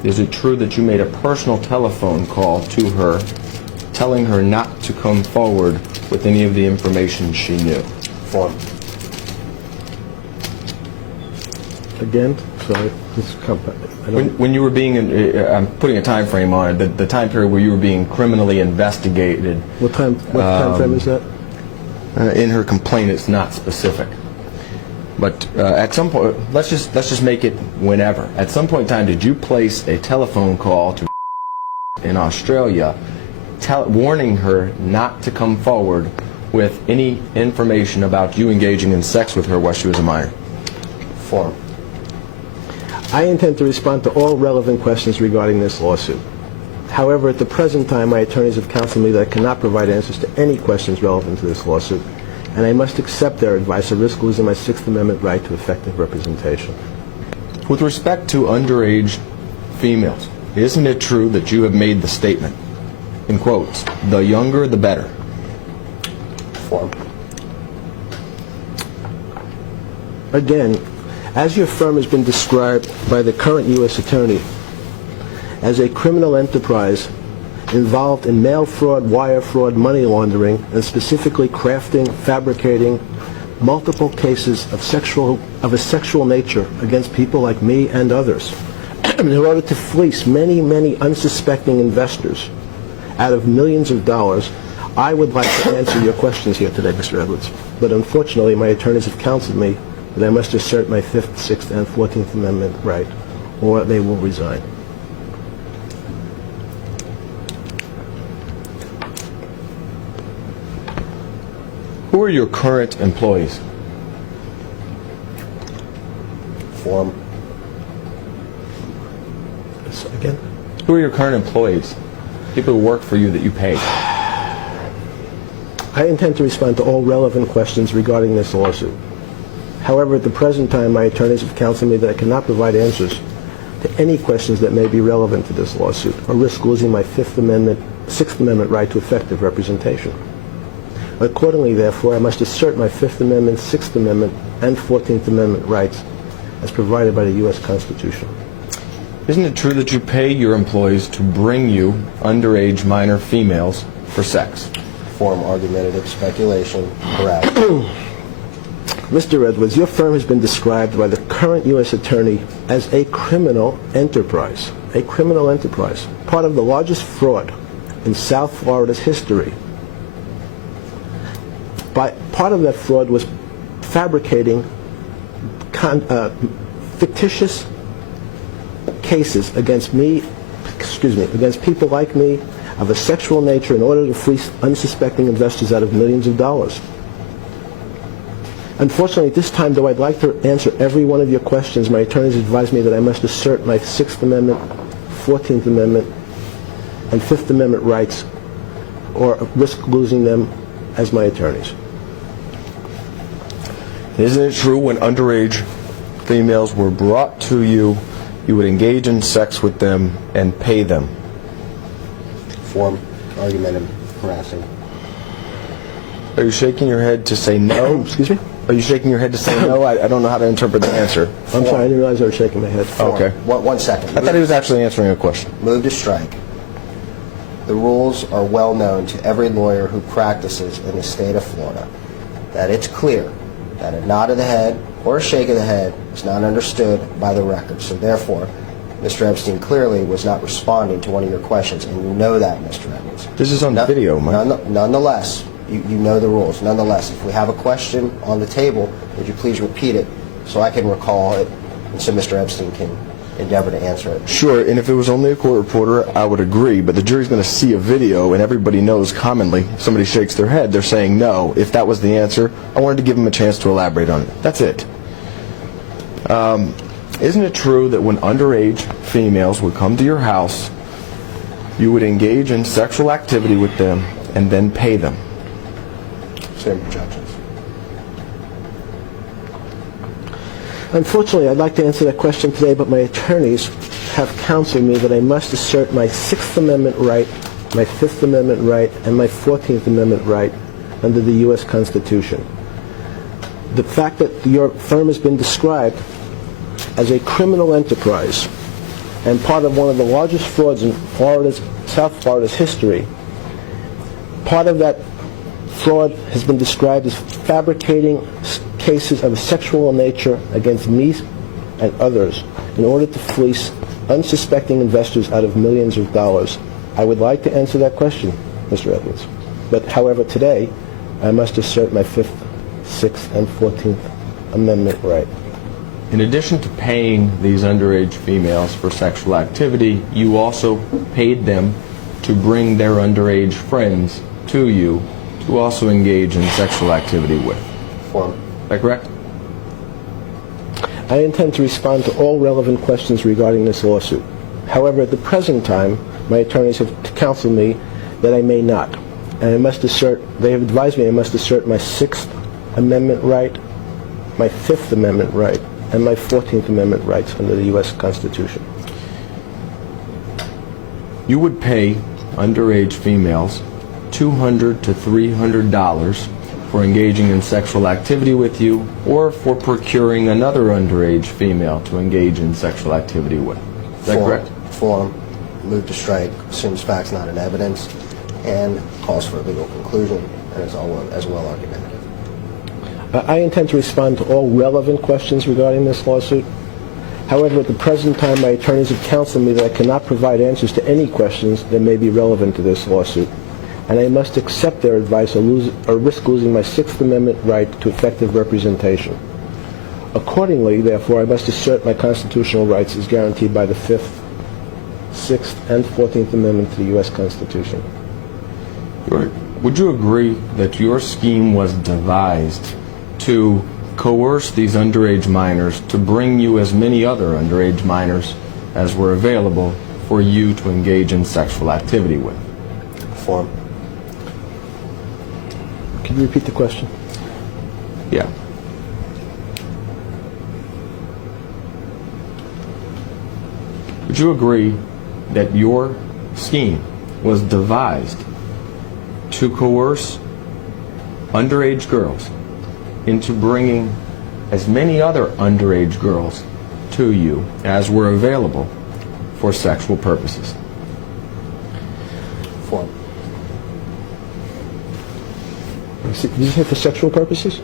is it true that you made a personal telephone call to her telling her not to come forward with any of the information she knew? Form. Again, sorry, When you were being, I'm putting a time frame on it, the time period where you were being criminally investigated. what time frame is that? In her complaint, it's not specific. But at some point, let's just make it whenever. At some point in time, did you place a telephone call to in Australia, warning her not to come forward with any information about you engaging in sex with her while she was a minor? Form. I intend to respond to all relevant questions regarding this lawsuit. However, at the present time, my attorneys have counseled me that I cannot provide answers to any questions relevant to this lawsuit, and I must accept their advice at risk of losing my Sixth Amendment right to effective representation. With respect to underage females, isn't it true that you have made the statement, in quotes, "the younger the better"? Form. Again, as your firm has been described by the current U.S. Attorney as a criminal enterprise involved in mail fraud, wire fraud, money laundering, and specifically crafting, fabricating multiple cases of a sexual nature against people like me and others in order to fleece many, many unsuspecting investors out of millions of dollars, I would like to answer your questions here today, Mr. Edwards. But unfortunately, my attorneys have counseled me that I must assert my Fifth, Sixth, and 14th Amendment right, or they will resign. Who are your current employees? Form. So again? Who are your current employees? People who work for you that you pay. I intend to respond to all relevant questions regarding this lawsuit. However, at the present time, my attorneys have counseled me that I cannot provide answers to any questions that may be relevant to this lawsuit or risk losing my Sixth Amendment right to effective representation. Accordingly, therefore, I must assert my Fifth Amendment, Sixth Amendment, and 14th Amendment rights as provided by the U.S. Constitution. Isn't it true that you pay your employees to bring you underage minor females for sex? Form. Argumentative speculation. Correct. Mr. Edwards, your firm has been described by the current U.S. Attorney as a criminal enterprise. A criminal enterprise. Part of the largest fraud in South Florida's history. Part of that fraud was fabricating fictitious cases against against people like me of a sexual nature in order to fleece unsuspecting investors out of millions of dollars. Unfortunately, at this time, though I'd like to answer every one of your questions, my attorneys advise me that I must assert my Sixth Amendment, 14th Amendment, and Fifth Amendment rights or risk losing them as my attorneys. Isn't it true when underage females were brought to you, you would engage in sex with them and pay them? Form. Argumentative. Harassing. Are you shaking your head to say no? Excuse me? Are you shaking your head to say no? I don't know how to interpret the answer. I'm sorry, I didn't realize I was shaking my head. Okay. One second. I thought he was actually answering a question. Move to strike. The rules are well known to every lawyer who practices in the state of Florida that it's clear that a nod of the head or a shake of the head is not understood by the record. So therefore, Mr. Epstein clearly was not responding to one of your questions, and you know that, Mr. Edwards. This is on video, Mike. Nonetheless, you know the rules. Nonetheless, if we have a question on the table, would you please repeat it so I can recall it and so Mr. Epstein can endeavor to answer it? Sure, and if it was only a court reporter, I would agree, but the jury's going to see a video, and everybody knows commonly, if somebody shakes their head, they're saying no. If that was the answer, I wanted to give them a chance to elaborate on it. That's it. Isn't it true that when underage females would come to your house, you would engage in sexual activity with them and then pay them? Same objections. Unfortunately, I'd like to answer that question today, but my attorneys have counseled me that I must assert my Sixth Amendment right, my Fifth Amendment right, and my 14th Amendment right under the U.S. Constitution. The fact that your firm has been described as a criminal enterprise and part of one of the largest frauds in South Florida's history, part of that fraud has been described as fabricating cases of a sexual nature against me and others in order to fleece unsuspecting investors out of millions of dollars. I would like to answer that question, Mr. Edwards. But however, today, I must assert my Fifth, Sixth, and 14th Amendment right. In addition to paying these underage females for sexual activity, you also paid them to bring their underage friends to you to also engage in sexual activity with. Form. Is that correct? I intend to respond to all relevant questions regarding this lawsuit. However, at the present time, my attorneys have counseled me that I may not. And they have advised me I must assert my Sixth Amendment right, my Fifth Amendment right, and my 14th Amendment rights under the U.S. Constitution. You would pay underage females $200 to $300 for engaging in sexual activity with you, or for procuring another underage female to engage in sexual activity with. Is that correct? Form, move to strike, assumes facts not in evidence, and calls for a legal conclusion, and is as well argumentative. I intend to respond to all relevant questions regarding this lawsuit. However, at the present time, my attorneys have counseled me that I cannot provide answers to any questions that may be relevant to this lawsuit, and I must accept their advice or risk losing my Sixth Amendment right to effective representation. Accordingly, therefore, I must assert my constitutional rights as guaranteed by the Fifth, Sixth, and 14th Amendment to the U.S. Constitution. Would you agree that your scheme was devised to coerce these underage minors to bring you as many other underage minors as were available for you to engage in sexual activity with? Form. Can you repeat the question? Yeah. Would you agree that your scheme was devised to coerce underage girls into bringing as many other underage girls to you as were available for sexual purposes? Form. Did you say for sexual purposes?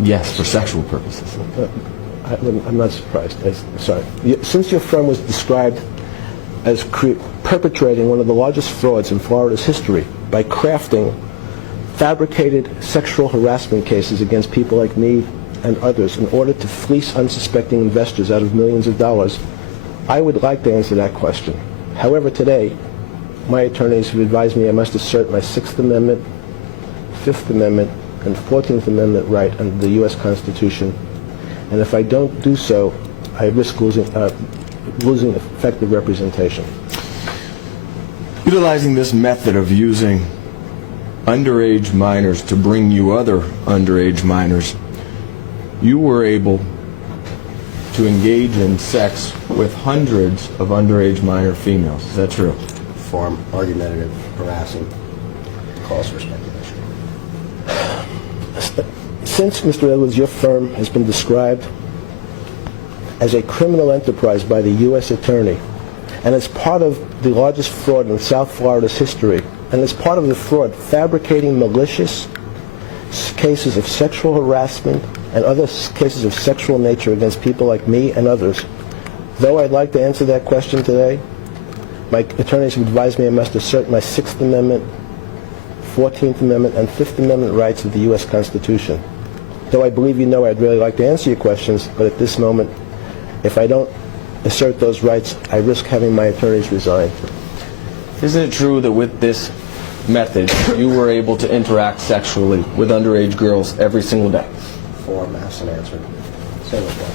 Yes, for sexual purposes. I'm not surprised. Sorry. Since your firm was described as perpetrating one of the largest frauds in Florida's history by crafting fabricated sexual harassment cases against people like me and others in order to fleece unsuspecting investors out of millions of dollars, I would like to answer that question. However, today, my attorneys have advised me I must assert my Sixth Amendment, Fifth Amendment, and 14th Amendment right under the U.S. Constitution, and if I don't do so, I risk losing effective representation. Utilizing this method of using underage minors to bring you other underage minors, you were able to engage in sex with hundreds of underage minor females. Is that true? Form, argumentative, harassing, calls for speculation. Since, Mr. Edwards, your firm has been described as a criminal enterprise by the U.S. Attorney, and as part of the largest fraud in South Florida's history, and as part of the fraud fabricating malicious cases of sexual harassment and other cases of sexual nature against people like me and others, though I'd like to answer that question today, my attorneys have advised me I must assert my Sixth Amendment, 14th Amendment, and Fifth Amendment rights of the U.S. Constitution. Though I believe you know I'd really like to answer your questions, but at this moment, if I don't assert those rights, I risk having my attorneys resign. Isn't it true that with this method, you were able to interact sexually with underage girls every single day? Form, asked and answered. Same as well.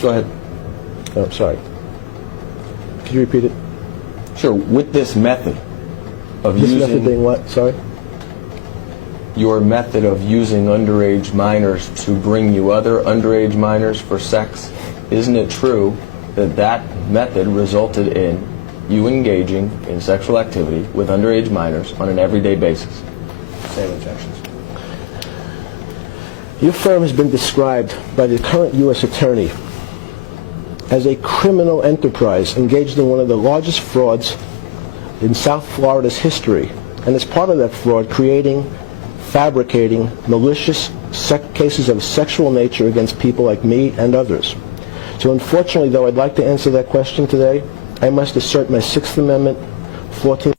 Go ahead. Oh, sorry. Could you repeat it? Sure. With this method of This using... method being what? Sorry? Your method of using underage minors to bring you other underage minors for sex, isn't it true that that method resulted in you engaging in sexual activity with underage minors on an everyday basis? Same objections. Your firm has been described by the current U.S. Attorney as a criminal enterprise engaged in one of the largest frauds in South Florida's history, and as part of that fraud, fabricating malicious cases of sexual nature against people like me and others. So unfortunately, though I'd like to answer that question today, I must assert my Sixth Amendment, 14th